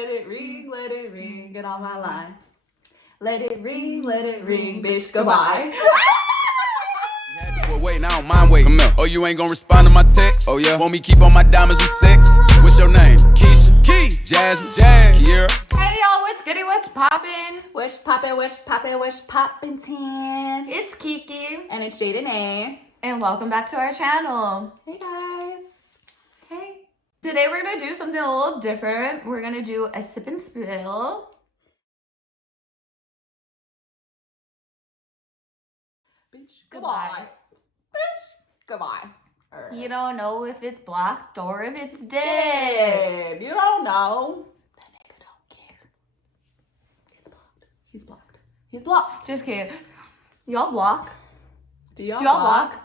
let it ring, get on my line. Let it ring, bitch, goodbye. Well, wait, now I don't mind waiting. Come here. Oh, you ain't gonna respond to my text? Oh, yeah? Want me keep on my diamonds with sex? What's your name? Keisha? Key? Jasmine? Jazz? Kiera? Hey y'all, what's goody, what's poppin'? Wish poppin' 10. It's Kiki. And it's Jaden A. And welcome back to our channel. Hey guys. Hey. Today we're gonna do something a little different. We're gonna do a sip and spill. Bitch, goodbye. Bitch, goodbye. You don't know if it's blocked or if it's dead. You don't know. That nigga don't care. It's blocked. He's blocked. He's blocked. Just kidding. Y'all block? Do y'all block?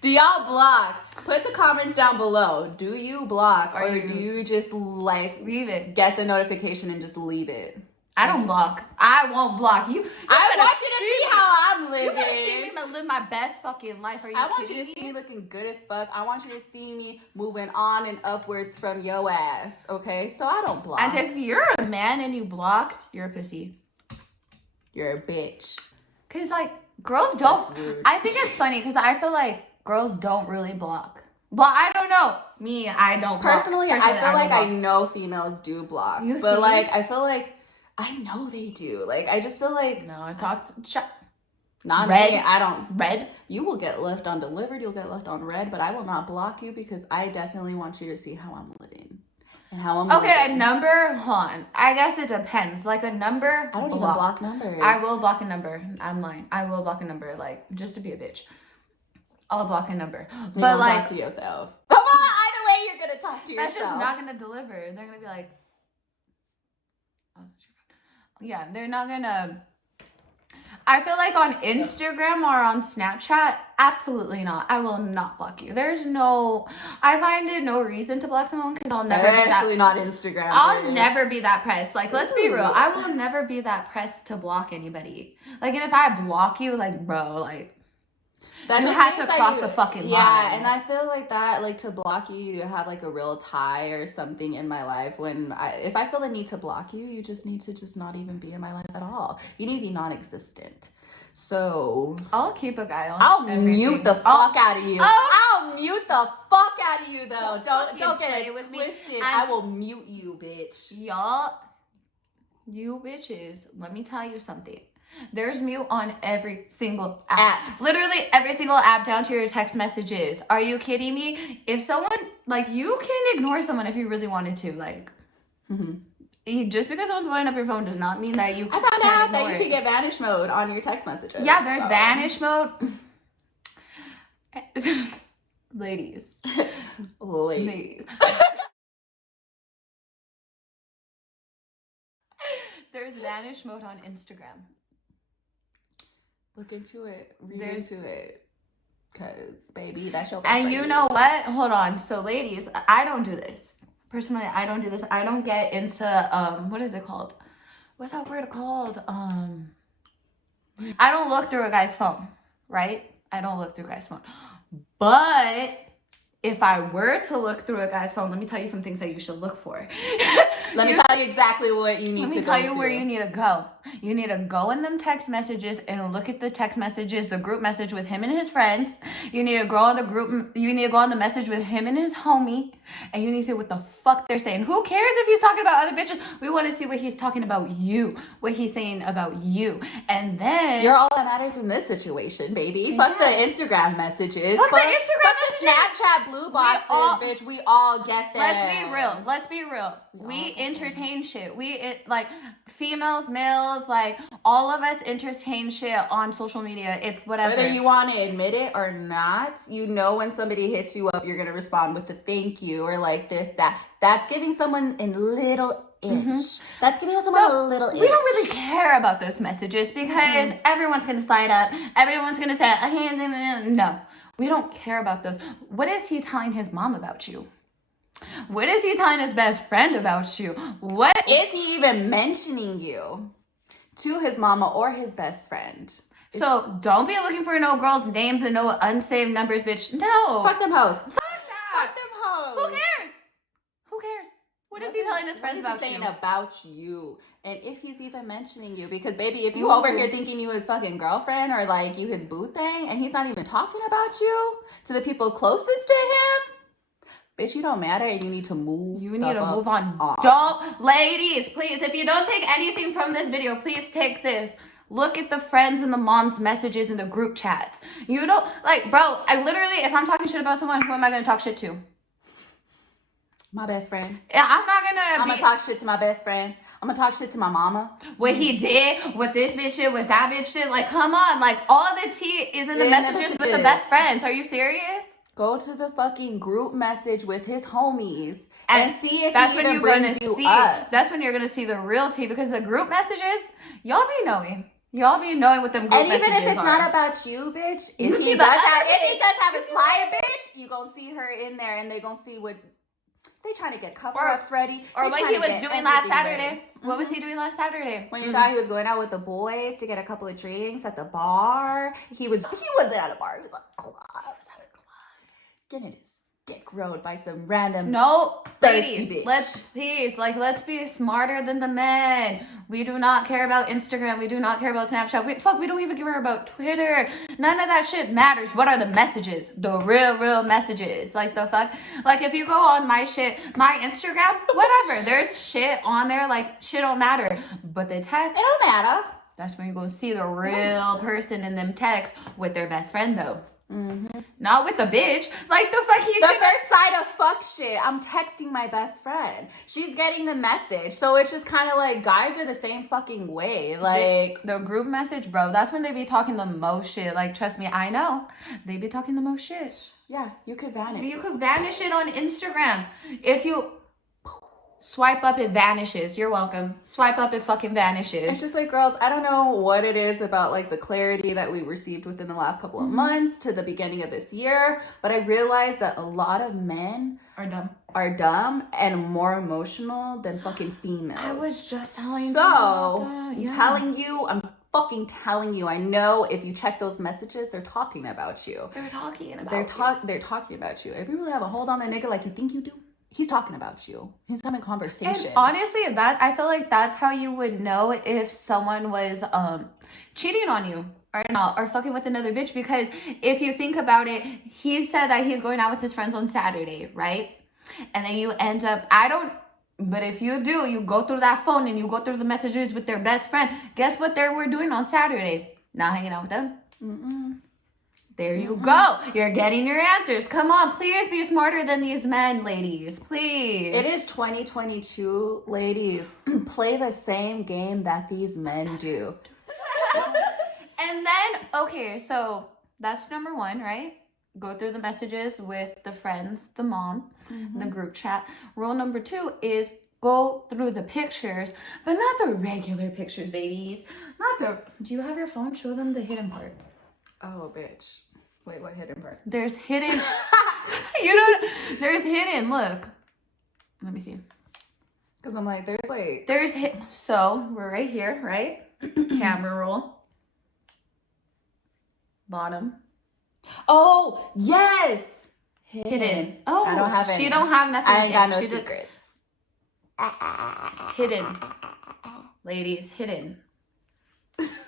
Do y'all block? Put the comments down below. Do you block or do you just like Leave it. get the notification and just leave it? I don't block. I won't block you. I want you to see how I'm living. You better see me live my best fucking life. Are you I want you kidding to see me? me looking good as fuck. I want you to see me moving on and upwards from your ass. Okay, so I don't block. And if you're a man and you block, you're a pussy. You're a bitch. Cause like girls don't. That's rude. I think it's funny because I feel like girls don't really block. But I don't know. Me, I don't block. Personally, I feel like I don't block. know females do block. You but think? like I feel like I know they do. Like I just feel like No, I talked. not Red. me. I don't. Red. You will get left undelivered. You'll get left on red. But I will not block you because I definitely want you to see how I'm living and how I'm. Okay, living. a number. Hold on. I guess it depends. Like a number. I don't even block numbers. I will block a number. I'm lying. I will block a number. Like just to be a bitch. I'll block a number. You But don't like talk to yourself. Come on, either way, you're gonna talk to yourself. that's just not gonna deliver. They're gonna be like, oh, that's your phone. Yeah, they're not gonna. I feel like on Instagram or on Snapchat, absolutely not. I will not block you. There's no. I find it no reason to block someone because I'll never be that. Especially not Instagram. I'll bitch. never be that pressed. Like, let's be real. I will never be that pressed to block anybody. Like, and if I block you, like, bro, like. That You just had means to that cross the fucking line. Yeah, and I feel like that, like to block you, you have like a real tie or something in my life. If I feel the need to block you, you just need to just not even be in my life at all. You need to be non-existent. So I'll keep a guy on. I'll everything. mute the fuck out of you. Oh. I'll mute the fuck out of you though. Don't get play it with me. twisted. And- I will mute you, bitch. Y'all, you bitches, let me tell you something. There's mute on every single app. Literally every single app down to your text messages. Are you kidding me? If someone, like, you can ignore someone if you really wanted to. Like, just because someone's blowing up your phone does not mean that you I found can't out ignore that you it. can get vanish mode on your text messages. Yeah, there's so. vanish mode. Ladies. Ladies. There's vanish mode on Instagram. Look into it. Read There's- into it. Cause baby, that's your best And friend. you know what? Hold on. So ladies, I don't do this. Personally, I don't do this. I don't get into what is it called? What's that word called? I don't look through a guy's phone, right? I don't look through a guy's phone. But if I were to look through a guy's phone, let me tell you some things that you should look for. Let me tell you exactly what you need Let to me go tell you to. where you need to go. You need to go in them text messages and look at the text messages, the group message with him and his friends. You need to go on the group. You need to go on the message with him and his homie, and you need to see what the fuck they're saying. Who cares if he's talking about other bitches? We want to see what he's talking about you, what he's saying about you, and then You're all that matters in this situation, baby. Fuck the Instagram messages. Fuck the Instagram fuck messages. the Snapchat blue boxes, all- bitch. We all get them. Let's be real. We all get entertain shit. Like females, males, like all of us entertain shit on social media. It's whatever. Whether you want to admit it or not, you know when somebody hits you up, you're going to respond with a thank you or like this, that. That's giving someone a little itch. That's giving someone a little itch. We don't really care about those messages because everyone's gonna slide up. Everyone's gonna say, no, we don't care about those. What is he telling his mom about you? What is he telling his best friend about you? What Is he even mentioning you to his mama or his best friend? So don't be looking for no girls' names and no unsaved numbers, bitch. No. Fuck them hoes. Fuck that. Fuck them hoes. Who cares? Who cares? What is he telling his friends about What is he you? saying about you? And if he's even mentioning you, because baby, if you over here thinking you his fucking girlfriend or like you his boo thing, and he's not even talking about you to the people closest to him, bitch, you don't matter, and you need to move. You need to move on. off. Don't, ladies, please, if you don't take anything from this video, please take this. Look at the friends and the mom's messages in the group chats. You don't, like, bro, I literally, if I'm talking shit about someone, who am I going to talk shit to? My best friend. Yeah, I'm not I'm gonna talk shit to my best friend. I'm gonna talk shit to my mama. What he did with this bitch shit, with that bitch shit. Like, come on. Like, all the tea is in the messages with the best friends. Are you serious? Go to the fucking group message with his homies and see if that's he when even you're brings gonna you see. up. That's when you're gonna see the real tea, because the group messages, y'all be knowing. Y'all be knowing what them group And messages even if it's are. not about you, bitch, You if see he the does other have a slide, bitch, you gonna see her in there, and they gonna see what they trying to get cover-ups ready, Or They what trying he to was get doing last everything Saturday. ready. What was he doing last Saturday? When you thought he was going out with the boys to get a couple of drinks at the bar, he wasn't at a bar. He was like, club. At a club, getting his dick rode by some random. No, Thirsty ladies, bitch. let's be smarter than the men. We do not care about Instagram. We do not care about Snapchat. We don't even care about Twitter. None of that shit matters. What are the messages? The real messages. Like, the fuck? Like, if you go on my shit, my Instagram, whatever, there's shit on there. Like, shit don't matter. But the text, It don't matter. that's when you go see the real person in them texts with their best friend, though. Not with the bitch. Like, the fuck he's The first side of fuck shit. I'm texting my best friend. She's getting the message. So it's just kind of like guys are the same fucking way. Like the group message, bro. That's when they be talking the most shit. Like, trust me, I know. They be talking the most shit. yeah, you could vanish. You could vanish it on Instagram. If you swipe up, it vanishes. You're welcome. Swipe up, it fucking vanishes. It's just like, girls, I don't know what it is about like the clarity that we received within the last couple of months to the beginning of this year, but I realized that a lot of men Are dumb. and more emotional than fucking females. I was just telling you So, about that. I'm fucking telling you, I know if you check those messages, they're talking about you. They're talking about They're talking about you. If you really have a hold on that nigga like you think you do, he's talking about you. He's having conversations. And honestly, I feel like that's how you would know if someone was cheating on you or not, or fucking with another bitch. Because if you think about it, he said that he's going out with his friends on Saturday, right? And then you end up, but if you do, you go through that phone and you go through the messages with their best friend. Guess what they were doing on Saturday? Not hanging out with them. There you go. You're getting your answers. Come on, please be smarter than these men, ladies. Please. It is 2022, ladies. Play the same game that these men do. And then, okay, so that's number one, right? Go through the messages with the friends, the mom, the group chat. Rule number 2 is go through the pictures, but not the regular pictures, babies. Do you have your phone? Show them the hidden part. Oh, bitch. Wait, what hidden part? There's hidden. There's hidden. Look. Let me see. Because I'm like, So we're right here, right? Camera roll. Bottom. Oh, yes! Hidden. Oh, I don't have any. She don't have nothing. I ain't got no She just- secrets. Hidden. Ladies, hidden.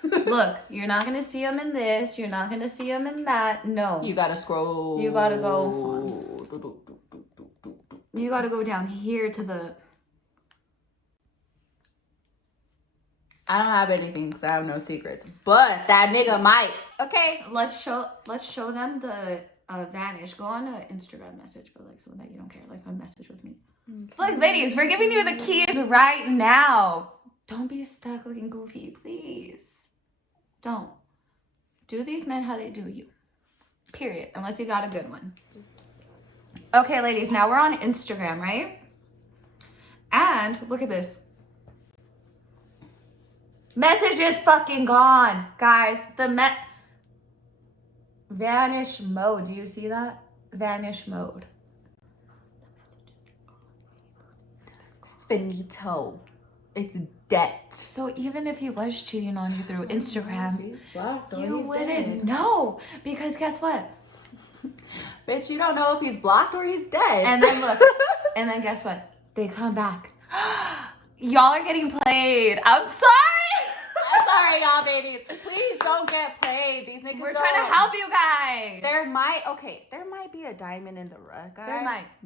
Look, you're not going to see them in this. You're not going to see them in that. No. You gotta scroll. You gotta go. You got to go down here to the... I don't have anything because I have no secrets. But that nigga might. Okay. Let's show them the vanish. Go on an Instagram message, but like someone that you don't care. Like a message with me. Okay. Look, ladies, we're giving you the keys right now. Don't be stuck looking goofy, please. Don't. Do these men how they do you. Period. Unless you got a good one. Okay, ladies, now we're on Instagram, right? And look at this. Message is fucking gone. Guys, vanish mode. Do you see that? Vanish mode. Finito. It's debt. So even if he was cheating on you through Instagram, He's blocked or you he's wouldn't dead. know. Because guess what? Bitch, you don't know if he's blocked or he's dead. And then look. And then guess what? They come back. Y'all are getting played. I'm sorry. I'm sorry, y'all babies. Please don't get played. These niggas We're trying to help you guys. There might be a diamond in the rough, guys.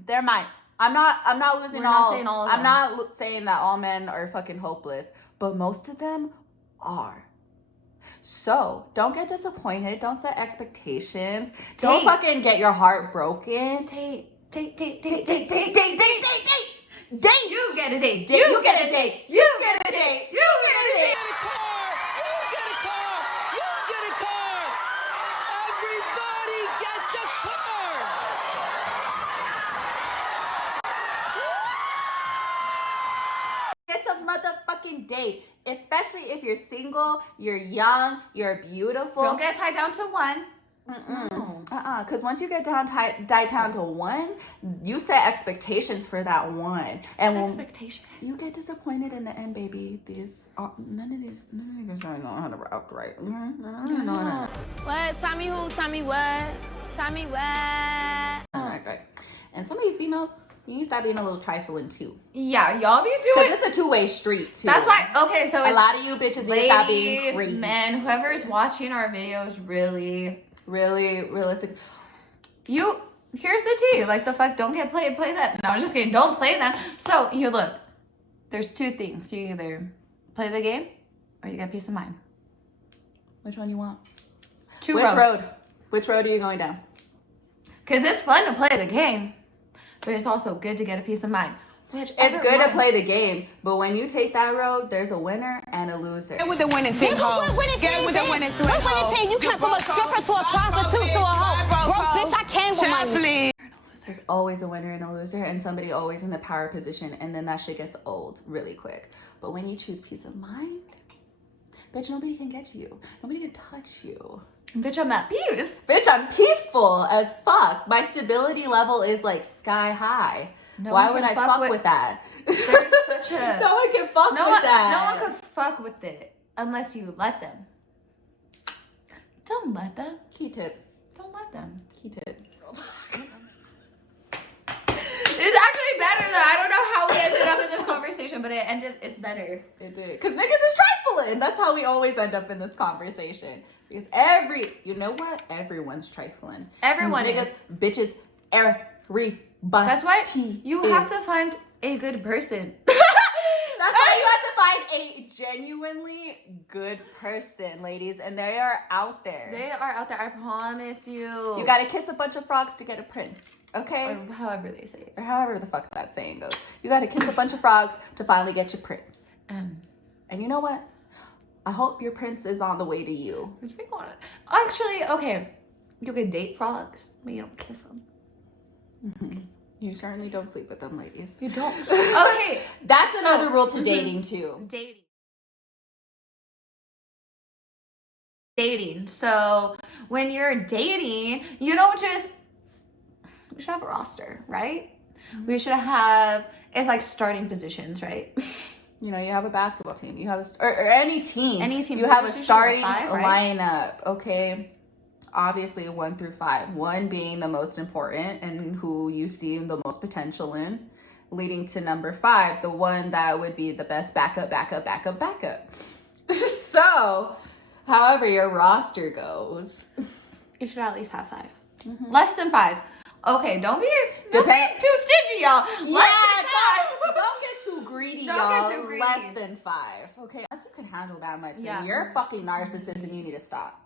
There might. I'm not losing We're not all. saying all of I'm them. not saying that all men are fucking hopeless, but most of them are. So don't get disappointed. Don't set expectations. Don't fucking get your heart broken. Date. Date. You get a date. You get a date. You get a date. You get a date. Everybody gets a car. It's a motherfucking date. Especially if you're single, you're young, you're beautiful. Don't get tied down to one. Because once you get tied down to one, you set expectations for that one, and when Expectation. you get disappointed in the end, baby. None of these niggas know how to act right. No. What? Tommy who? Tommy what? Tommy what? Right. And some of you females, you need to stop being a little trifling too, Yeah, y'all be because doing. it's a two-way street too. That's why. Okay, so a it's lot of you bitches need to stop being ladies, crazy. men, whoever's watching our videos, really. Really realistic. Here's the tea. Like the fuck, don't get played. Play that. No, I'm just kidding. Don't play that. So you look. There's two things. You either play the game or you get peace of mind. Which one you want? Which road? Which road are you going down? Because it's fun to play the game, but it's also good to get a peace of mind. It's good to play the game, but when you take that road, there's a winner and a loser. Get with the winning team, ho. Get with the winning team, ho. What winning team? You went from a stripper to a prostitute to a hoe. Broke bitch, I came with money. There's always a winner and a loser, and somebody always in the power position, and then that shit gets old really quick. But when you choose peace of mind, bitch, nobody can get you. Nobody can touch you. Bitch, I'm at peace. Bitch, I'm peaceful as fuck. My stability level is like sky high. No Why one would can I fuck fuck with- with that? There's such a No one can fuck with that. No one could fuck with it unless you let them. Don't let them. Key tip. Don't let them. Key tip. It's actually better though. I don't know how we ended up in this conversation, but it's better. It did. Because niggas is trifling. That's how we always end up in this conversation. Because you know what? Everyone's trifling. Everyone niggas, is. Bitches, everybody. That's why you is. have to find a good person. That's why you have to find a genuinely good person, ladies. And they are out there. They are out there. I promise you. You gotta kiss a bunch of frogs to get a prince. Okay? Or however they say it. Or however the fuck that saying goes. You gotta kiss a bunch of frogs to finally get your prince. And you know what? I hope your prince is on the way to you. Actually, okay. You can date frogs, but you don't kiss them. You certainly don't sleep with them, ladies. You don't. Okay. That's another rule to dating, too. Dating. So when you're dating, you don't just. We should have a roster, right? We should have. It's like starting positions, right? You know, you have a basketball team. You have or any team. Any team. You have a Usually starting 5, right? lineup, okay? Obviously 1 through 5. 1 being the most important and who you see the most potential in, leading to number 5, the one that would be the best backup. So, however your roster goes, You should at least have 5. Less than 5. Okay, don't be too stingy, y'all. Don't get too greedy, Don't y'all. get too greedy. Less than 5. Okay, unless you can handle that much, then Yeah. you're a fucking narcissist and you need to stop.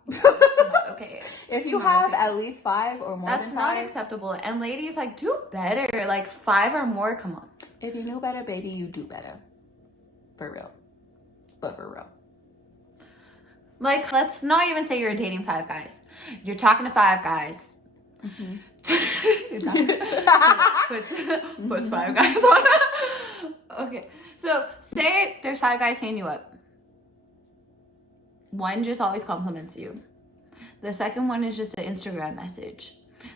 Okay. If you have at least 5 or more That's than not 5, acceptable. And ladies, like, do better. Like 5 or more. Come on. if you knew better, baby, you do better. For real. But for real. Like, let's not even say you're dating 5 guys. You're talking to 5 guys. Puts 5 guys on. Okay. So say there's 5 guys hitting you up. One just always compliments you. The second one is just an Instagram message.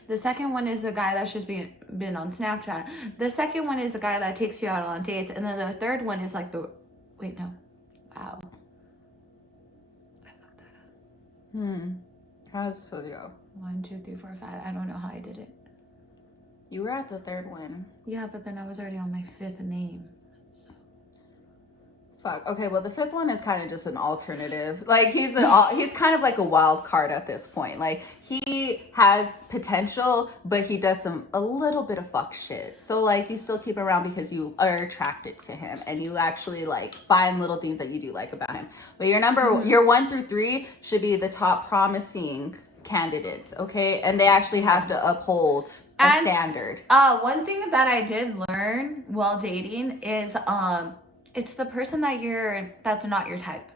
The second one is a guy that's just been on Snapchat. The second one is a guy that takes you out on dates. And then the third one is like Wow. I fucked that up. How's this supposed to go? 1, 2, 3, 4, 5. I don't know how I did it. You were at the third one. Yeah, but then I was already on my fifth name. Fuck. Okay, well, the fifth one is kind of just an alternative. Like, he's kind of like a wild card at this point. Like, he has potential, but he does a little bit of fuck shit. So, like, you still keep him around because you are attracted to him and you actually, like, find little things that you do like about him. But your 1 through 3 should be the top promising candidates, okay? And they actually have to uphold a standard. One thing that I did learn while dating is, it's the person that's not your type.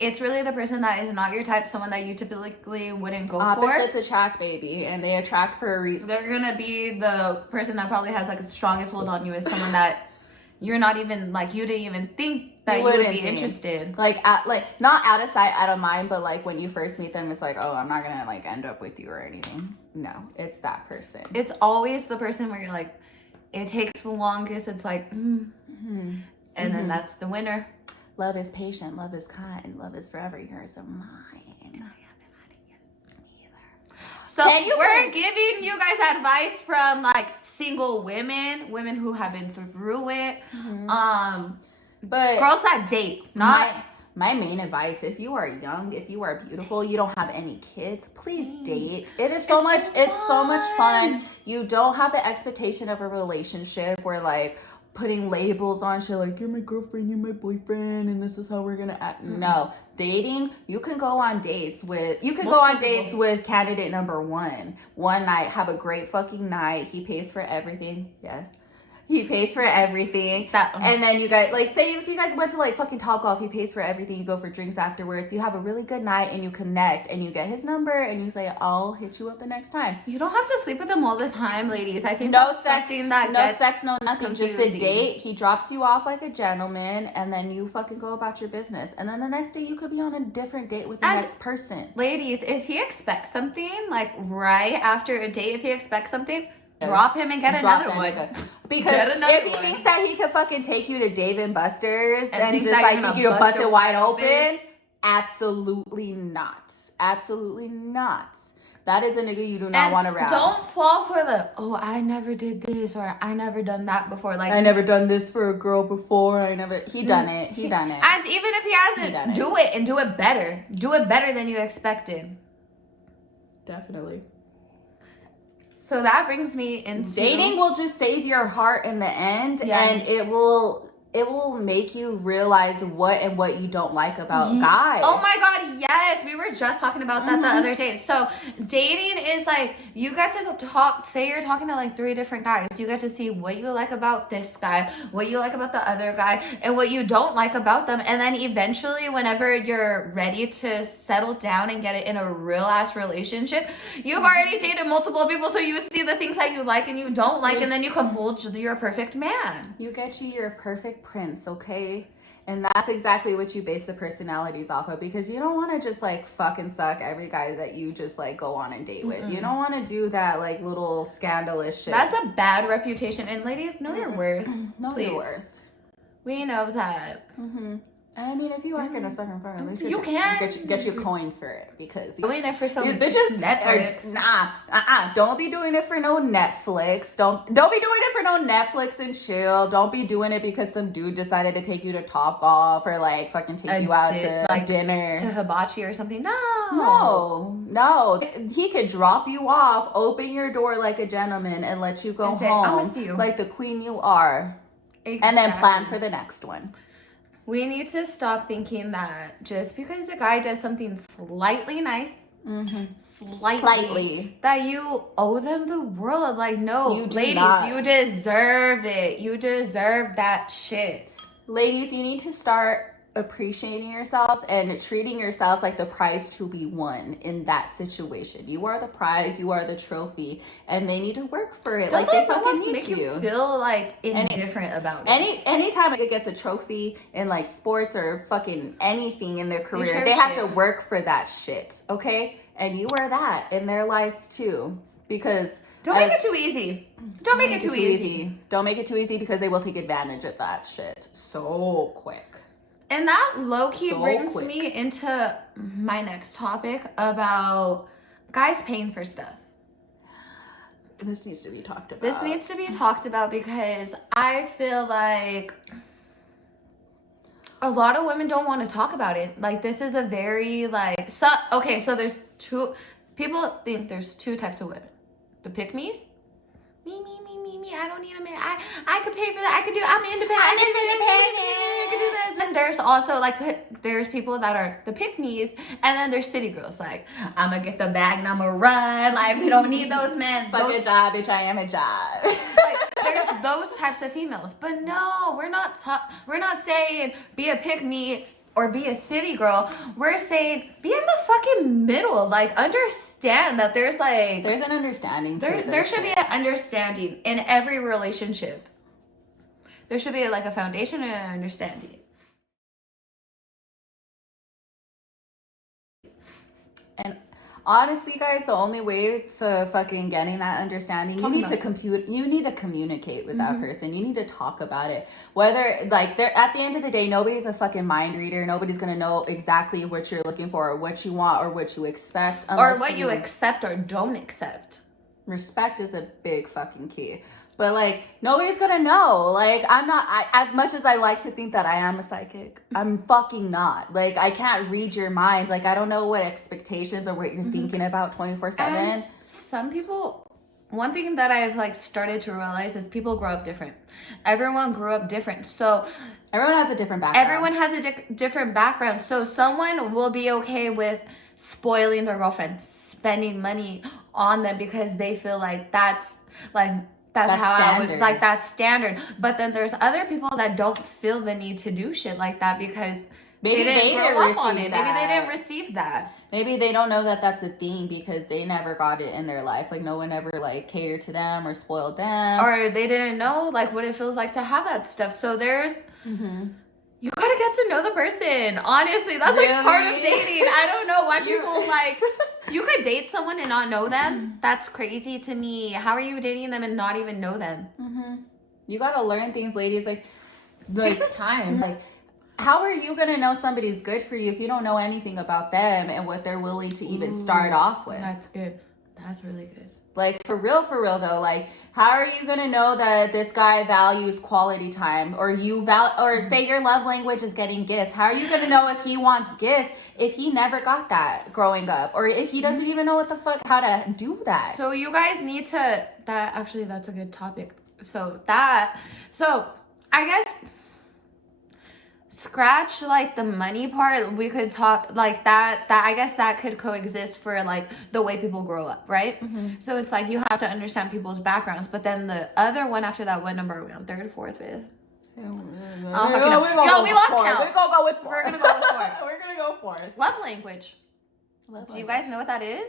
It's really the person that is not your type, someone that you typically wouldn't go for. Opposites attract, baby, and they attract for a reason. They're gonna be the person that probably has like the strongest hold on you is someone that you're not even like, you didn't even think that you would be interested. Like not out of sight, out of mind, but like when you first meet them, it's like, oh, I'm not gonna like end up with you or anything. No, it's that person. It's always the person where you're like, it takes the longest. It's like, and then that's the winner. Love is patient. Love is kind. Love is forever yours and mine. So we're giving you guys advice from like single women who have been through it. But girls that date, not. My main advice, if you are young, if you are beautiful, you don't have any kids, please date. It's so much fun. You don't have the expectation of a relationship where like putting labels on shit like, you're my girlfriend, you're my boyfriend, and this is how we're gonna act. No, dating, you can go on dates with candidate number one night, have a great fucking night. He pays for everything. Yes, he pays for everything. And then you guys, like, say if you guys went to like fucking Topgolf, he pays for everything. You go for drinks afterwards. You have a really good night and you connect and you get his number and you say, I'll hit you up the next time. You don't have to sleep with him all the time, ladies. I think no sex, no nothing. Confusing. Just a date. He drops you off like a gentleman and then you fucking go about your business. And then the next day you could be on a different date with the next person. Ladies, if he expects something, like right after a date, if he expects something, drop him and get another one. Because if he thinks that he could fucking take you to Dave and Buster's and just like think you're busted wide open, absolutely not. Absolutely not. That is a nigga you do not want around. Don't fall for the, oh, I never did this or I never done that before. Like, I never done this for a girl before. He done it. And even if he hasn't, do it and do it better. Do it better than you expected. Definitely. So that brings me into dating will just save your heart in the end, and it will make you realize what you don't like about guys. Oh my god, yes. We were just talking about that the other day. So dating is like, you guys have to say you're talking to like 3 different guys. You get to see what you like about this guy, what you like about the other guy, and what you don't like about them. And then eventually, whenever you're ready to settle down and get it in a real ass relationship, you've already dated multiple people, so you see the things that you like and you don't like, and then you can mold your perfect man. You get your perfect prince, okay? And that's exactly what you base the personalities off of, because you don't want to just like fucking suck every guy that you just like go on a date with. You don't want to do that like little scandalous shit. That's a bad reputation. And ladies, know your worth. Know your worth. We know that. I mean, if you aren't gonna suck in front, at least you can get your coin for it, because doing it for some these bitches Netflix. Don't be doing it for no Netflix. Don't be doing it for no Netflix and chill. Don't be doing it because some dude decided to take you to Topgolf or like fucking take you out to like dinner, to hibachi or something. No. He could drop you off, open your door like a gentleman, and let you go home. I'm gonna see you like the queen you are, and then plan for the next one. We need to stop thinking that just because a guy does something slightly nice, slightly, that you owe them the world. Like, no, you ladies, not. You deserve it. You deserve that shit. Ladies, you need to start appreciating yourselves and treating yourselves like the prize to be won in that situation. You are the prize, you are the trophy, and they need to work for it. Don't like they fucking need make you feel like indifferent about it. Anytime it gets a trophy in like sports or fucking anything in their career, they have to work for that shit, okay? And you are that in their lives too, because don't make it too easy. Don't make it too easy. Don't make it too easy, because they will take advantage of that shit so quick. And that low-key brings me into my next topic about guys paying for stuff. This needs to be talked about. This needs to be talked about because I feel like a lot of women don't want to talk about it. Like, this is a very, like, so there's people think there's two types of women. The pick-me's. Me, I don't need a man. I could pay for that. I'm independent. I could do this. And there's also, like, there's people that are the pick-me's, and then there's city girls. Like, I'm gonna get the bag and I'm gonna run. Like, we don't need those men. Fuck a job, bitch, I am a job. Like, there's those types of females. But no, we're not saying be a pick-me or be a city girl. We're saying be in the fucking middle. Like, understand that there's an understanding to there should be an understanding in every relationship. There should be like a foundation and an understanding. And honestly, guys, the only way to fucking getting that understanding, you need to communicate with that person. You need to talk about it. Whether, like, they're at the end of the day, nobody's a fucking mind reader. Nobody's gonna know exactly what you're looking for or what you want or what you expect. Or what you accept or don't accept. Respect is a big fucking key. But, like, nobody's gonna know. Like, as much as I like to think that I am a psychic, I'm fucking not. Like, I can't read your mind. Like, I don't know what expectations or what you're thinking about 24/7. And some people, one thing that I've, like, started to realize is people grow up different. Everyone grew up different. So everyone has a different background. Everyone has a different background. So someone will be okay with spoiling their girlfriend, spending money on them because they feel like that's how standard. That's standard. But then there's other people that don't feel the need to do shit like that because maybe they didn't grow up on receive it. that. Maybe they didn't receive that. Maybe they don't know that that's a thing because they never got it in their life. Like, no one ever, like, catered to them or spoiled them. Or they didn't know, like, what it feels like to have that stuff. So there's... You gotta get to know the person. Honestly, that's really? like part of dating. I don't know why people like... You could date someone and not know them. That's crazy to me. How are you dating them and not even know them? You gotta learn things, ladies. Like take the time. Like, how are you gonna know somebody's good for you if you don't know anything about them and what they're willing to even start off with? That's good. That's really good. Like, for real though, like, how are you gonna know that this guy values quality time, or say your love language is getting gifts? How are you gonna know if he wants gifts if he never got that growing up, or if he doesn't even know how to do that? So you guys need to. That's a good topic. So I guess. Scratch like the money part, we could talk like that I guess that could coexist for like the way people grow up, right? So it's like you have to understand people's backgrounds, but then the other one after that, what number are we on? Third, fourth, fifth? We lost count. We're gonna go with 4. We're gonna go with 4. We're gonna go 4. Love language. Do you guys know what that is?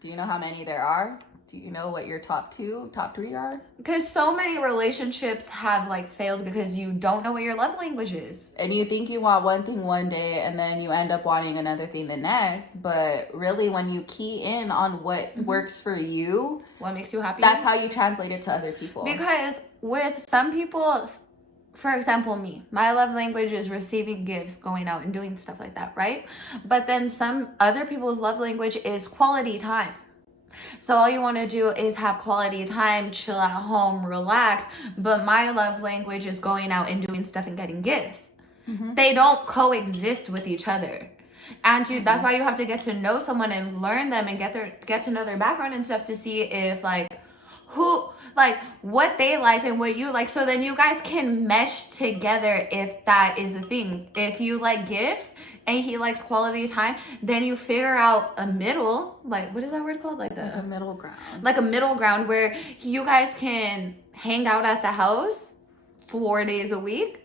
Do you know how many there are? Do you know what your top 3 are? Because so many relationships have like failed because you don't know what your love language is. And you think you want one thing one day and then you end up wanting another thing the next. But really, when you key in on what works for you, what makes you happy, that's how you translate it to other people. Because with some people, for example, me, my love language is receiving gifts, going out and doing stuff like that, right? But then some other people's love language is quality time. So all you want to do is have quality time, chill at home, relax. But my love language is going out and doing stuff and getting gifts. They don't coexist with each other. And that's why you have to get to know someone and learn them and get to know their background and stuff to see if what they like and what you like. So then you guys can mesh together if that is the thing. If you like gifts and he likes quality time, then you figure out a middle, like, what is that word called? Like a middle ground. Like a middle ground where you guys can hang out at the house 4 days a week.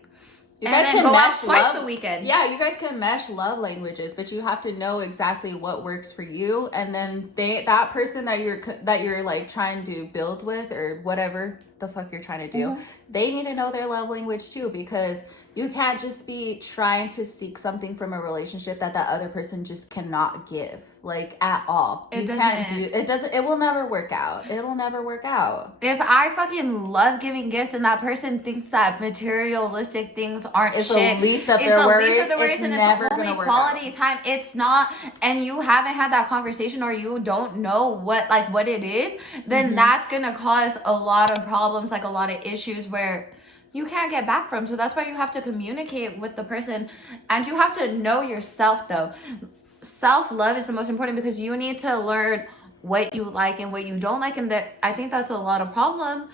You guys can go out twice a weekend. Yeah, you guys can mesh love languages, but you have to know exactly what works for you, and then that person that you're like trying to build with or whatever the fuck you're trying to do, they need to know their love language too, because You can't just be trying to seek something from a relationship that other person just cannot give, like, at all. It will never work out. It'll never work out. If I fucking love giving gifts and that person thinks that materialistic things aren't it's shit, the least of their worries, it's and never it's gonna only work quality out. time. It's not, and you haven't had that conversation or you don't know what it is, then that's gonna cause a lot of problems, like a lot of issues where you can't get back from. So that's why you have to communicate with the person, and you have to know yourself though. Self-love is the most important because you need to learn what you like and what you don't like, and that I think that's a lot of problem.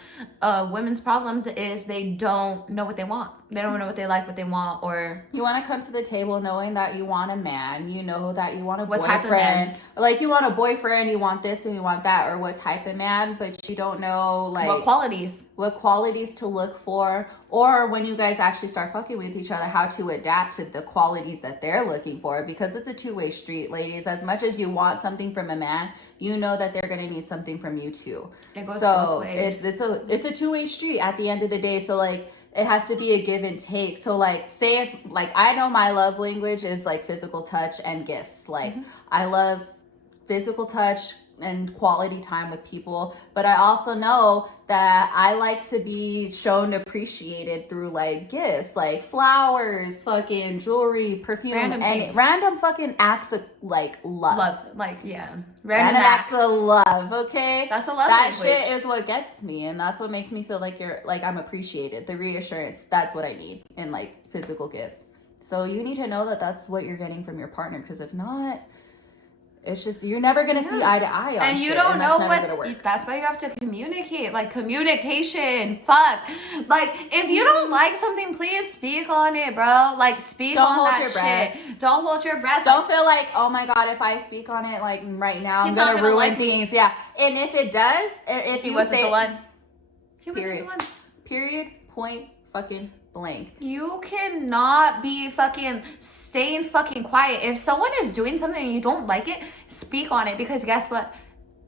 Women's problems is they don't know what they want. They don't know what they like, what they want, or you want to come to the table knowing that you want a man, you know that you want a what boyfriend. Type of man? Like you want a boyfriend, you want this and you want that, or what type of man, but you don't know like what qualities to look for, or when you guys actually start fucking with each other, how to adapt to the qualities that they're looking for, because it's a two-way street, ladies. As much as you want something from a man, you know that they're gonna need something from you too. It goes so both ways. it's a two-way street at the end of the day. So like it has to be a give and take. So like say if like I know my love language is like physical touch and gifts. Like I love physical touch and quality time with people, but I also know that I like to be shown appreciated through like gifts, like flowers, fucking jewelry, perfume, and random fucking acts of like love. Like Random acts of love. Okay, that's a love that language. shit is what gets me, and that's what makes me feel like I'm appreciated. The reassurance, that's what I need in like physical gifts. So you need to know that that's what you're getting from your partner, because if not, it's just you're never gonna see eye to eye on and you shit, don't and know that's what. That's why you have to communicate. Like communication. Fuck. Like if you don't like something, please speak on it, bro. Like speak Don't on hold that your breath. shit. Don't hold your breath. Don't feel like, oh my god, if I speak on it like right now, I'm gonna ruin like things. Yeah, and if it does, if he you wasn't say the one. He wasn't period, the one. period, point, fucking blank. You cannot be fucking staying fucking quiet. If someone is doing something and you don't like it, speak on it, because guess what?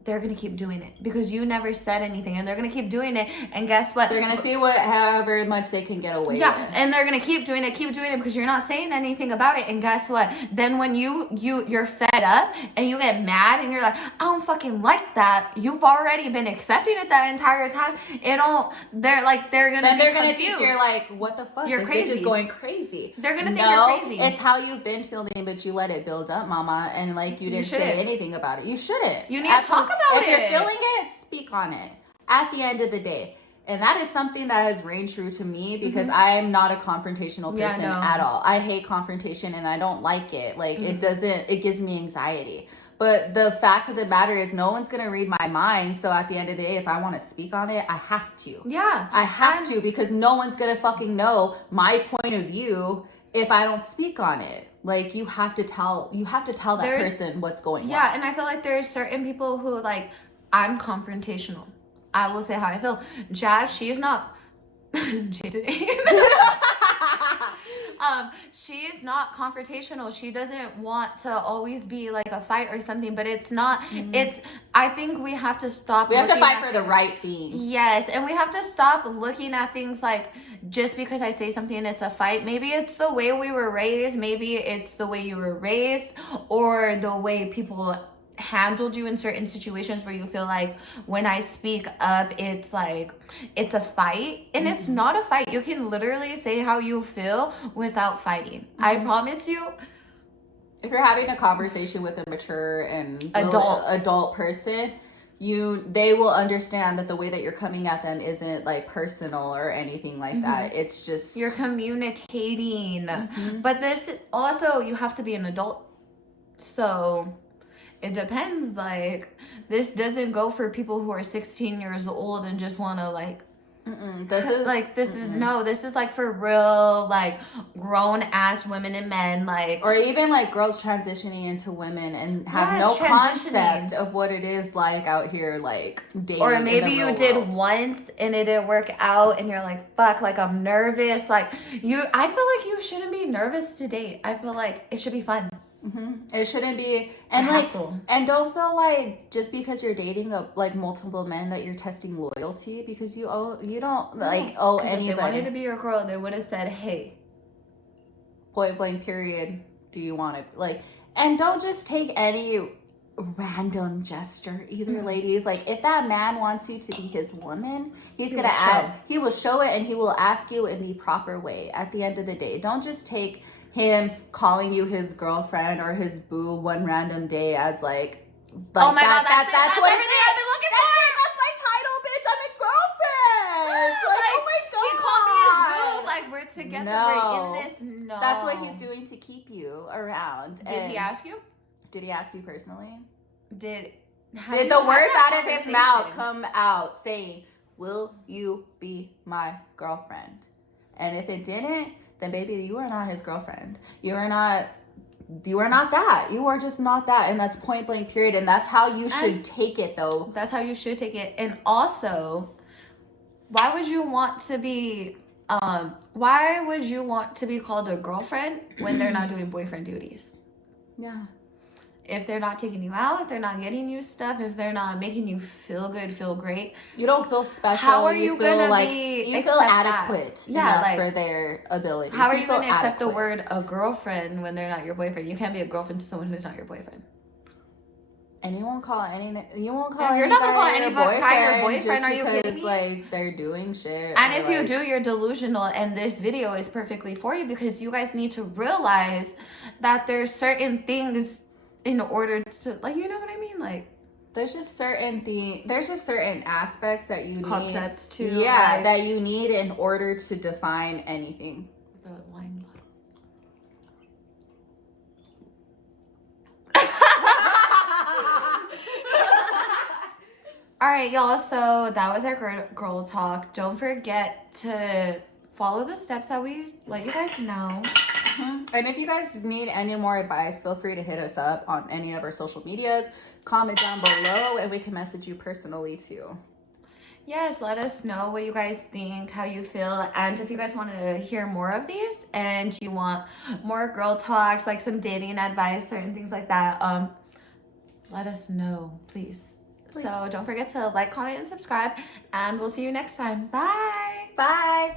They're gonna keep doing it because you never said anything, and they're gonna keep doing it, and guess what? They're gonna see however much they can get away with. And they're gonna keep doing it because you're not saying anything about it. And guess what? Then when you're fed up and you get mad and you're like, I don't fucking like that. You've already been accepting it that entire time. They're gonna think you're like, what the fuck? You're crazy. This bitch is going crazy. They're gonna think you're crazy. It's how you've been feeling, but you let it build up, mama, and like you didn't say anything about it. You shouldn't. You need to talk about it. If you're feeling it, speak on it. At the end of the day. And that is something that has reigned true to me, because I'm not a confrontational person at all. I hate confrontation and I don't like it. Like it gives me anxiety. But the fact of the matter is no one's going to read my mind. So at the end of the day, if I want to speak on it, I have to. Yeah. I have to, because no one's going to fucking know my point of view if I don't speak on it. Like you have to tell that person what's going on. Yeah, and I feel like there's certain people who like, I'm confrontational. I will say how I feel. Jazz, she is not she is not confrontational. She doesn't want to always be like a fight or something, but it's not I think we have to stop. We have to fight for the right things. Yes, and we have to stop looking at things like, just because I say something it's a fight. Maybe it's the way we were raised, maybe it's the way you were raised, or the way people handled you in certain situations where you feel like when I speak up it's like it's a fight, and it's not a fight. You can literally say how you feel without fighting. I promise you. If you're having a conversation with a mature and adult person, they will understand that the way that you're coming at them isn't like personal or anything like that. It's just you're communicating. But this also, you have to be an adult, so it depends. Like, this doesn't go for people who are 16 years old and just want to like this is like for real, like grown ass women and men, like, or even like girls transitioning into women and have no concept of what it is like out here, like dating. Or maybe you did once and it didn't work out and you're like, fuck, like I'm nervous. Like I feel like you shouldn't be nervous to date. I feel like it should be fun. It shouldn't be, and and don't feel like just because you're dating like multiple men that you're testing loyalty, because you don't owe anybody. If they wanted to be your girl, they would have said, hey, Point blank period. Do you want it? Like, and don't just take any random gesture either, ladies. Like, if that man wants you to be his woman, he will show it, and he will ask you in the proper way at the end of the day. Don't just take him calling you his girlfriend or his boo one random day as like oh my god, that's what everything I've been looking for. That's my title, bitch. I'm a girlfriend. Like, oh my god. He called me his boo. Like, we're together. No. We're in this. No. That's what he's doing to keep you around. Did he ask you? Did he ask you personally? Did the words out of his mouth come out saying, "Will you be my girlfriend?" And if it didn't, then baby, you are not his girlfriend. You are not that. You are just not that. And that's point blank period. And that's how you should take it, though. That's how you should take it. And also, why would you want to be called a girlfriend when they're not doing boyfriend duties? Yeah. If they're not taking you out, if they're not getting you stuff, if they're not making you feel good, feel great, you don't feel special. How are you feel gonna like be you feel adequate enough like, for their abilities. How are you going to accept the adequate. word a girlfriend when they're not your boyfriend? You can't be a girlfriend to someone who's not your boyfriend. And you won't call You're not gonna call anybody your boyfriend. Just are you because, kidding me? like, they're doing shit. And if you do, you're delusional. And this video is perfectly for you because you guys need to realize that there's certain things in order to, like, you know what I mean? Like, there's just certain aspects that you concepts too. Yeah, like, that you need in order to define anything. The wine bottle. All right, y'all. So that was our girl talk. Don't forget to follow the steps that we let you guys know. And if you guys need any more advice, feel free to hit us up on any of our social medias. Comment down below, and we can message you personally too. Yes, let us know what you guys think, how you feel, and if you guys want to hear more of these and you want more girl talks, like some dating advice, certain things like that, let us know, please. So don't forget to like, comment, and subscribe, and we'll see you next time. Bye. Bye.